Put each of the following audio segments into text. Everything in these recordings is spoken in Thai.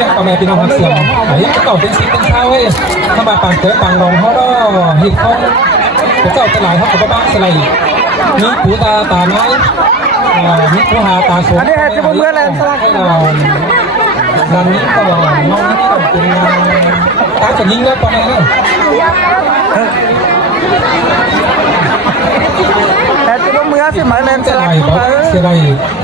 จากประมาณปีน้องเสียงไอ้ก็ต่อเป็นสิบเป็นเท่าเว้ยถ้ามาปั่นเต๋อปั่นลงเขาก็หิดเขาเจ้าจะหลายเขากับบ้านสไลด์มีปูตาน้อยมีปูหาตาสวยอันนี้จะเป็นเมื่อไรสลักให้เราดันนี้ก็น้องนี่ก็เป็นตาจะยิงแล้วประมาณนั้นแต่จะต้องเมื่อสิมาเล่นสลักเสียไร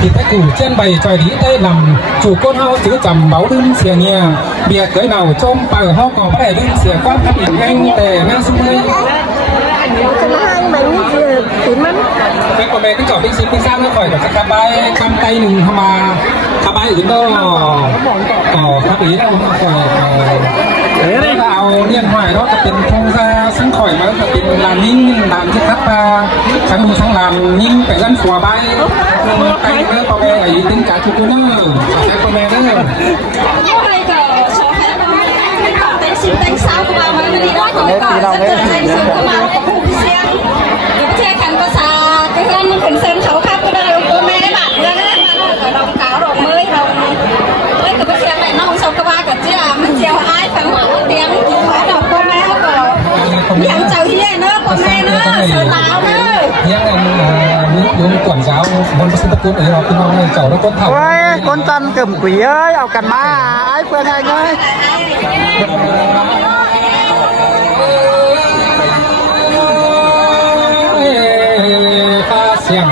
ที่ตะกูเช่นใบจอยดีได้นำจูก้นเฮาจื้อจำเบาดึงเสียเนี่ยเบียดเกยเหนาจมเปิดห้องก่อไม่ได้ดึงเสียความทับอีกแง่แต่น่าสุดเลยจะมาให้มันถึงมันเป็นประเภทที่จอดเป็นซิปเป็นซ่าไม่ค่อยแต่กระบายคำไตหนึ่งเข้ามากระบายอื่นก็ครับอีแล้วถ้าเอาเนี่ยหน่อยเราจะเป็นทงซาซึ่งข่อยมันจะเป็นลานนิ่งลานที่ทับปลาทั้งมือทั้งลานนิ่งไปกันฝัวใบไปเมื่อประเภทไอ้ติ้งกาชุกุเนอร์ใช้ประเภทนั้นเลยđánh sao của bà mới đi đó khỏi cỏ rất là hay sự của bà cũng không xem những che khăn có xa cái anh mình khẩn sơn khẩu khắp cái đời của mẹ bạn nữa mà nó đồng cáo đồng mới cái bức xe này nó không sao các ba cả chứ là mình treo ai phải mở tiếng chỉ phải đọc cô mẹ hết rồi chẳng chào hiền nữa cô mẹ nữa sợ láo nữaยังยุงก่อนเช้าคนประสิทธิ์คุณเอ๋เราพี่น้องเลยเจ้าแล้วคนเฒ่าคนจันกึ่มกุ๋ยเอ้ยเอากันมาไอ้เพื่อนไงเงยเสียง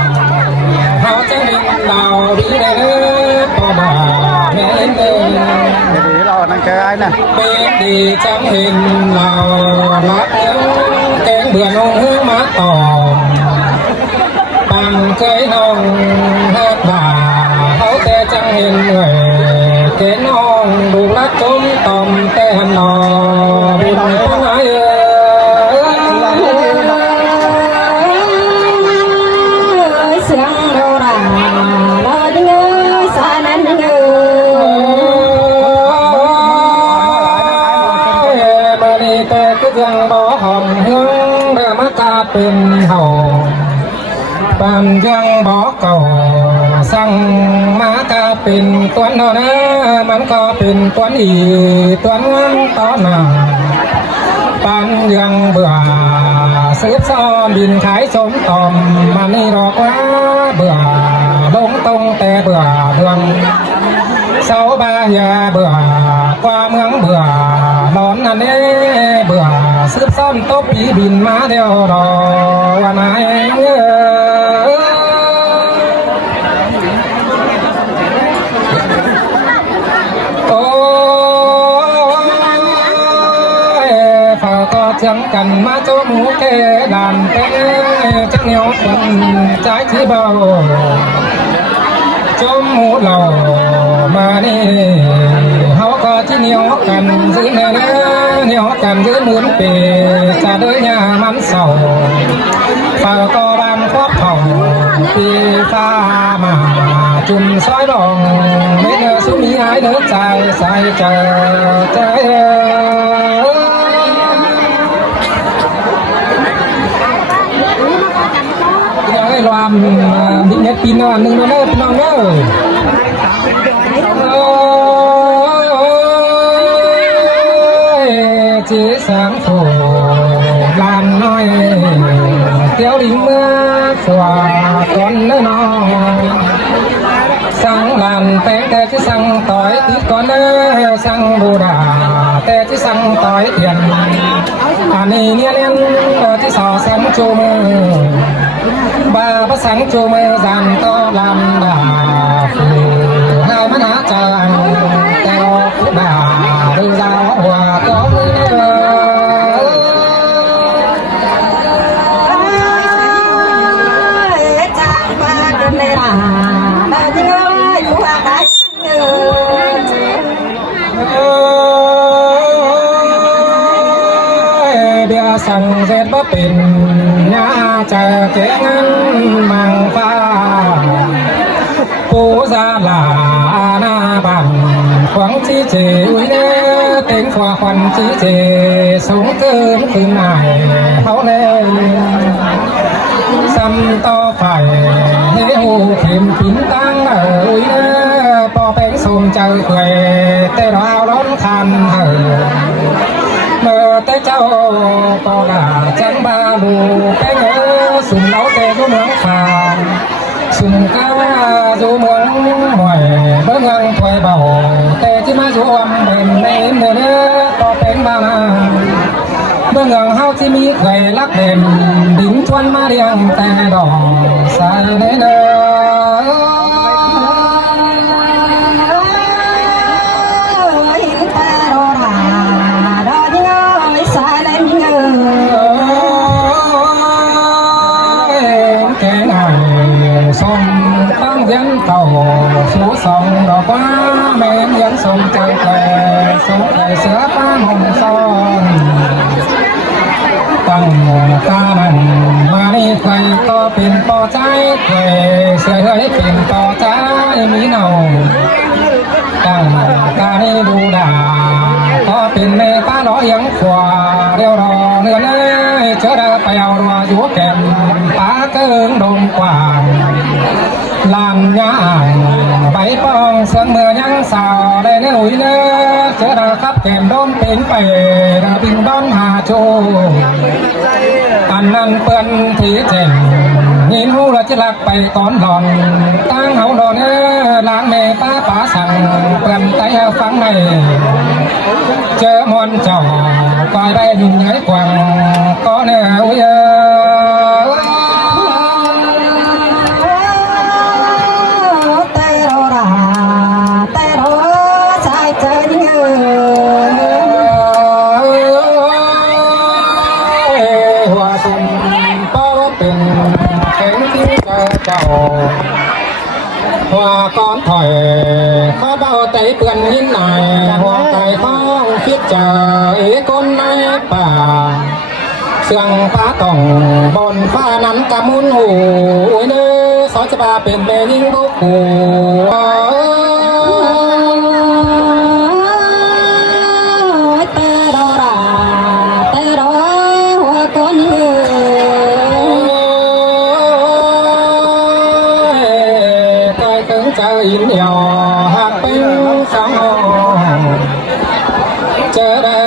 เขาจะเห็นเราดีเลยพอมาเห็นเลยดีเรานั่งแกไอ้น่ะเป็นดีจังเห็นเราละแกงเบื่อน้องมาต่อปังเคยน้องฮักบ่าเขาแต่จังเห็นเหนื่อยเกน้องดูรักจมต่อมแต่หนอบินไปไหนเสียงโดราโดดิ้งเอ้ยสานันดิ้งเอ้ยมาดีแต่ก็ยังบ่หอมเฮืองเรื่องมากาเป็นเห่าปานยังบ่เก่าสั่งมากาเป็นตัวน้อนะมันก็เป็นตัวอีตัวนั้นต่อหน้าปานยังเบื่อสืบซ้อนดินขายสมตอมมานี่หรอกว่าเบื่อลงตรงแต่เบื่อเบืองเสาบายาเบื่อกว่าเมืองเบื่อนอนนั่นเองเบื่อสืบซ้อนตบปีบินมาเดียวรอวันไหนchẳng cần má cho mũ kê đàn té chắc nhau phần trái chỉ bao cho mũ lầu mà đi họ có chỉ nhiều cần giữ nè nhiều cần giữ muốn về xa đôi nhà mắn sầu và có ban khoác phòng thì pha mà chùm sói lòng mấy đứa xuống mỹ ái nước dài dài chờ trái làm bị nhét pin nó ăn nó pin nó chỉ sáng phủ làm nói kéo đi mưa xòa con nó sang làm té té chứ sang tỏi tí con sang bù đà té chứ sang tỏi tiền anh này nghe lên chứ sò sáng chôm ba bác sáng chôm dàn to làm đà hai mắt há chàng teo đà đưa ra hòa có sang dệt bắp pin nhà chờ kế ngăn mang pha cố ra là na bằng khoáng chi chế uy nè tên khoa khoan chi chế sống cơn từ này háo lên xăm to phải hế hồ thêm kín tăng ở uy nè po bánh xôm chơi khỏe แต่เราล้นคันเมื่อแต่เจ้าก็ด่าจังบาลูแป้งสุ่มเล้าแต่ก็เมืองขาสุ่มก้าอยู่เมืองหน่อยเมืองถอยเบาแต่ที่มาอยู่อำเป็นในเนื้อก็เป็นบางเมืองเฮาที่มีใครรักเด่นดินชวนมาเรียงแต่ดอกใส่ในเนื้อส่งตั้งเยันเก่าสู่สองดอกว่าแม่ยันส่งใจแก่ส่งใจเสือป้าหงซ้อนตั้งตามันมาในใครก็เป็นต่อใจใครเสียให้เป็นต่อใจมีเนาตั้งตาในดูด่าก็เป็นแม่ป้าล้อยังขวาเรียวรอเนื้อเลยเจอได้ไปเอารัวอยู่แก่มป้าเกิงดงกว่างลานยาใบปองเสียงเมื่อยังสาวได้เนื้อหุ่ยเนื้อเจอได้ครับแก่มดมเป็นไประบินดอนหาโจอันนั้นเปื้อนที่เจ๋งยินหูเราจะลักไปก่อนหลอนตั้งเฮาดอนเนื้อล้างแม่ป้าป๋าสั่งเปื้อนใจฟังในเจอมอนเจ้าก็ได้ยินไงกว่างก็เนื้อหุ่ยหัวก้อนถอยข้าเบาใจเปื่อนหินหน่อยหัวใจข้องคิดเจอเอกคนในป่าเสียงฟ้าต้องบนฟ้านั้นกะมุนหูเนื้อสอจะบาเป็นแม่ยิ่งทุกหูอินเดียวหักเป็นสองเจอได้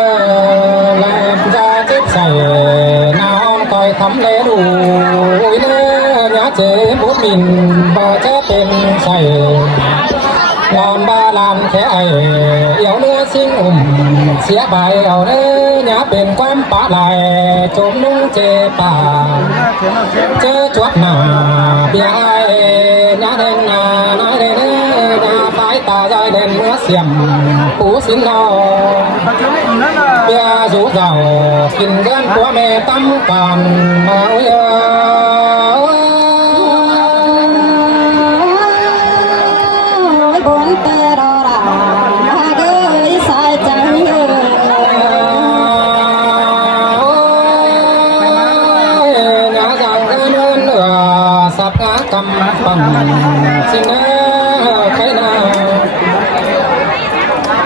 แลมจะจิตใส่น้ำคอยทำเลดูเนื้อเจ็บบุบินบ่จะเป็นใส่ลานบ้าลานแค่ไอเอี่ยวเนื้อซิ่งเสียใบเอาเนื้อเป็นความปะไหลจมนุ่งเจ็บป่าเจอจวดหน้าเบียร์nhá đen nói đen nhá phái ta rơi đen nữa xiêm cú xin no bia rủ giàu kinh gan của mẹ tâm còn ôi bốn tê đo đà gửi sai chẳng nhá rằng cái luôn nữa sắp ngã cầm bằng xin cái nào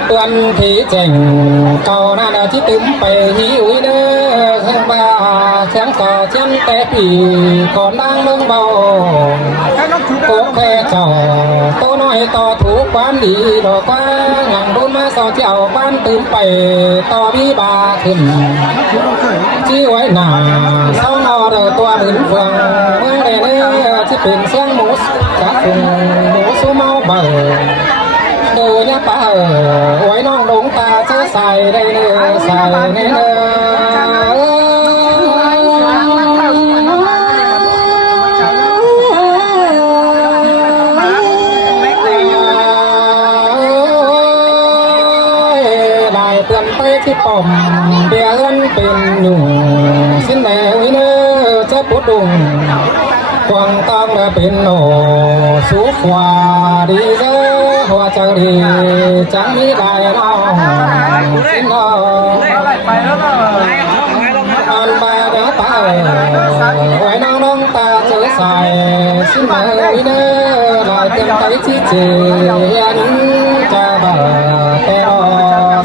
tuần thì chỉnh cầu na đã chỉ tính về hí úi đơ không ba sáng cò chân té thì còn đang nâng bầu cố khe cầu tôi nói to thủ quán đi đồ quá ngàn đôn má sao chèo quán tứ bày to bí bà thìn chỉ quái nà sau nó đời toa đến phường mới đây này chỉเป็นเสียงหมูจากฝุ่นหมูสู้เมาเบอดูเนี่ยป้าไว้น้องหลงตาเชื่อใส่ได้เนื้อใส่ในเนื้ได้เตือนไปที่ป่อมเบียร์เอิ้นเป็นอยู่สิ้นแนวเนื้อจะปวดดุงquang tang là bên nổ số quà đi dơ hoa chờ đi chẳng nghĩ lại đâu xin đâu an ba đã ta ngoài nông nông ta chớ xài xin mời nơ lại tìm thấy chi chỉ anh cha bà teo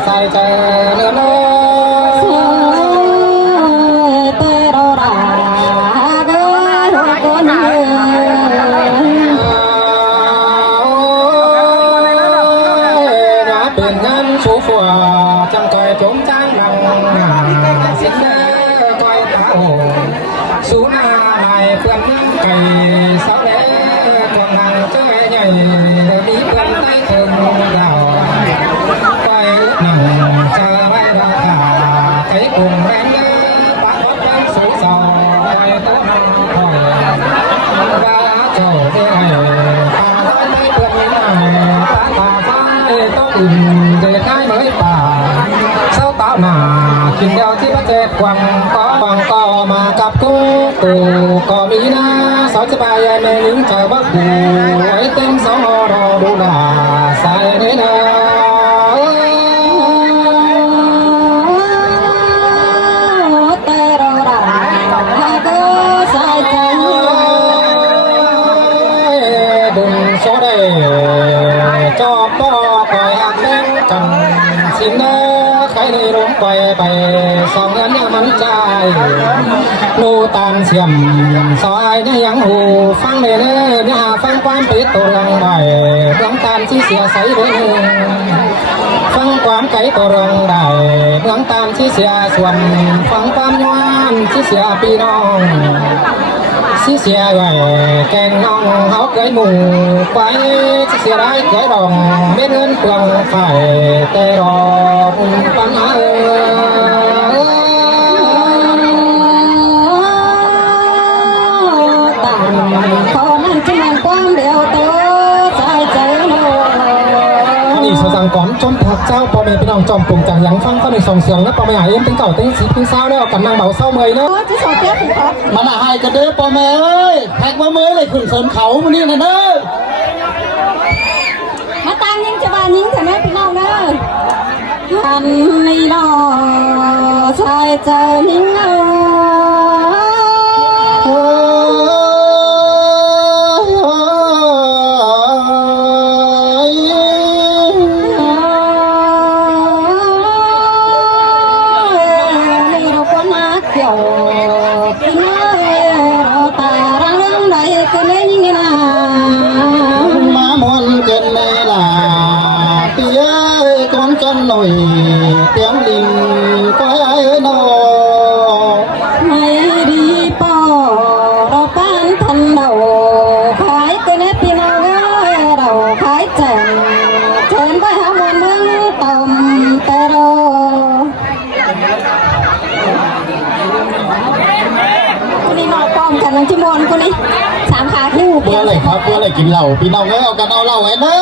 sai chờ nữa nóเป็นงาน จังcòi trốn trang bằng xin coi táo xuống bài vườn cày sáu lẽ còn hàng chơi nhảy đi vườn tay thường đào quay nằm chờ bay ra thả thấy cùng em bác bác em sấy sò quay tốt hỏi và chỗ thế này ta thấy vườn như này ta phải tốt để cái mới bà sao tạo mà kinh đeoที่ประเทศกวางก็บางก็มากับกูกูก็มีนะสอนสบายแม่ยิ้มเจอบ้ากูไอ้เต็มสองรอดูหน้าใส่เนื้อแต่เราได้ก็ใส่ใจดึงโซได้จอบบ่คอยหักแบ่งกันสินเนอใครในร่มไปสองเงินยังมันใจนูตานเสียมซอยเนี่ยยังหูฟังเลยเนี่ยฟังความปิดตัวรังใบรังตานที่เสียใสเลยฟังความไก่ตัวรังใดรังตานที่เสียส่วนฟังความงามที่เสียพี่น้องที่เสียใหญ่แกงน้องเขาเกยหมูไปที่เสียได้เกยรองเม็ดเงินเปลืองไฟแต่รอปัญหาต่างพอมันจะมันความเดียวตัวใจใจโน่นี่สสังก่อนจอมผักเจ้าพอแม่พี่น้องจอมปรุงจังยังฟังก็ในสองเสียงแล้วพอแม่หายเอ็มเป็นเก่าเป็นสีเป็นเศร้าแล้วกันนางเบาเศร้าเมยเนาะจะสอบแก้ผีครับมันหายกันเด้อพอแม่เอ้ยแท็กมาเมยเลยขึ้นเสริมเขาวันนี้นะเด้อมาตามยิงจะบานยิงแต่แม่พี่น้องเด้ออันนี้รอใส่ใจยิงtiếng đình quay nô ngày đi bỏ đó bán thân đầu khái cái nếp pin đầu khái chèn trên vai háo một nâng tầm tê đô cô đi nọ con cả năng chim bồn cô đi sám khá nhưเพื่ออะไรครับเพื่ออะไรกินเหล้าพี่น้องเอากันเอาเหล้าไว้เด้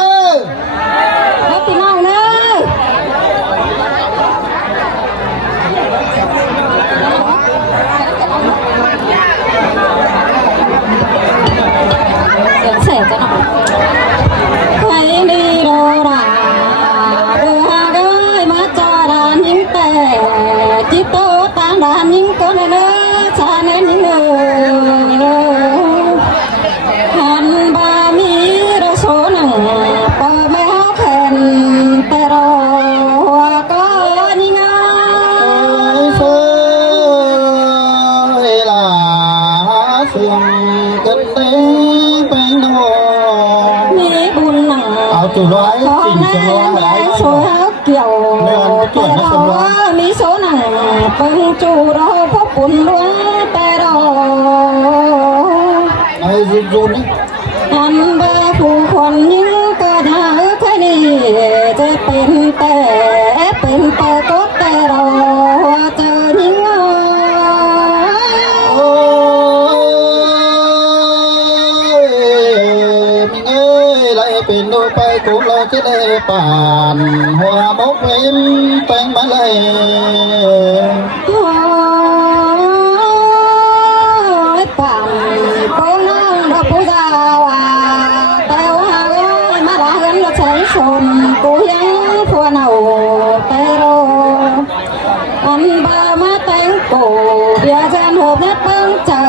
อพี่น้องเด้อเสียจะหน่อยใครดีโดราเดือดเลยมาจอดานยิ่งแต่จิตโตตาดานยิ่งก็เนื้อชาเน้นยิ่งหันบามีเราโซนังปอแม่แผ่นแต่รอก็ยิ่งเฟยลาเสียงกันเต้เอาจุดร้อยจริงจังเลยโซ่เกี่ยวแต่เรามีโซ่หนังเป็นจูเราพบปุ่นล้วนแต่เราไอ้จุดนี่อันบาผู้คนยิ่งก็หาแค่นี้จะเป็นแต่ก็แต่เราเจอยิ่งเป็นดูไปกูเราจะได้ป่านหัวมกเว้นแปลงมาเลยป่านกูน้องเราผู้สาวแต่ว่ามาละเงินเราใช้ชมกูยังพัวเน่าแต่โรอันบามาแต่งกูเดี๋ยวจะหอบนัดเปิ้งเจอ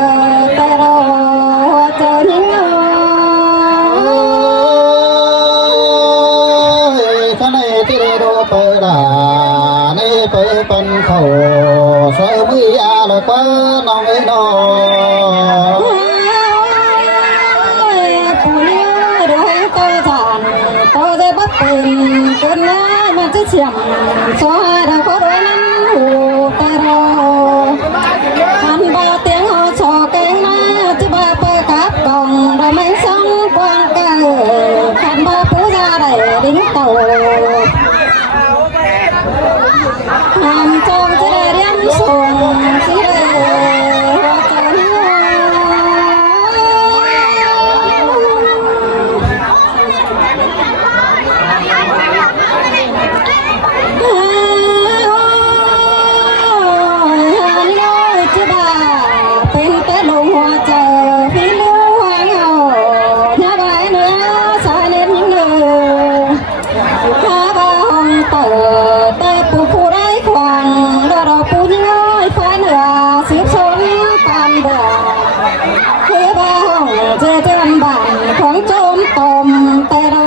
แต่โรเจอยิ่งไปด่าในไปเป็นเขาใส่มือยาเลยป้าน้องไอ้น้องผู้นี้เรื่องตัวจานตัวได้บัดเป็นกันนะมันจะ เสียมสวายดาวก็รวยน้ำหูตาโรอันบ่เตียงหอชอเก่งนะจะบ่เปิดกับกล่องเราไม่ซ้ำกวางเก่าขันบ่ผู้ชายได้ดิ้งโตหามจงจะได้เรียนส่งสิได้ว่าจะหิเป็นแต่ลงหัวใจพี่รู้ว่าเหงาหน้าใบเนื้อสายเล่นยิ่งเนื้อข้าบ้องเปิดแต่ผู้ไร้ควันเราผู้ยิ่งน้อยฟ้าเหนือสืบสนตามเดือคือบ้องเจอเจือนบันของโจมตมแต่เรา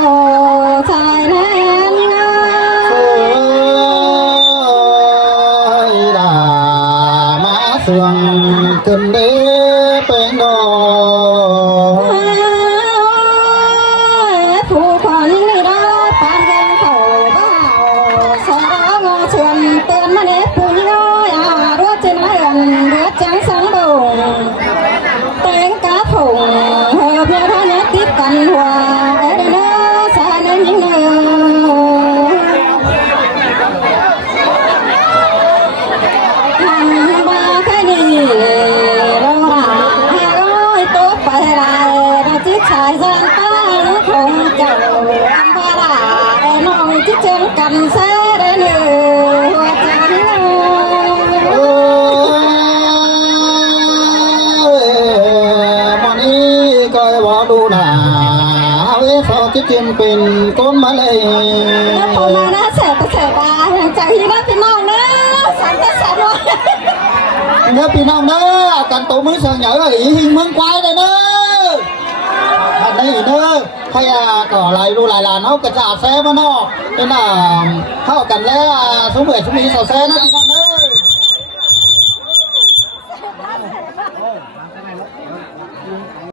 ชายแน่นเงา มาสวงขึ้นเด้เป็นดอก ผู้คนไม่ได้ปานยังเขาบ้าสาวงอชวนเตือนมาเน็บผู้ย้อยรัวเจนเลือนเรือจังสังดงเต็งกาผงเหือบเรือเนื้อติดกันหัวเอเดนสายเนื้อยิ่งเนื้อทำมาแค่นี้เราหาร้อยตัวไปลายเราจิตชายสันตาคงเจ้าอันพาราน้องจิตเชิงกันแซ่ได้เนื้อหัวใจเนื้อ มันนี้ก็ว่าดูหนาเวสที่กินเป็นก้นมาเลย แล้วพอมาหน้าแสบแสบตาอย่างใจที่น่าพี่น้องนะสันแต่แสบวะ เนื้อพี่น้องเด้อกันตัวมือเสือเหนืออีหิงเมืองควายเลยเด้ออันนี้เด้อให้ก่อลายรูลายลานเขากระจาดแซ่มานอกเป็นเข้ากันแล้วสมเหตุสมมีสาวแซ่นะพี่น้องเด้อ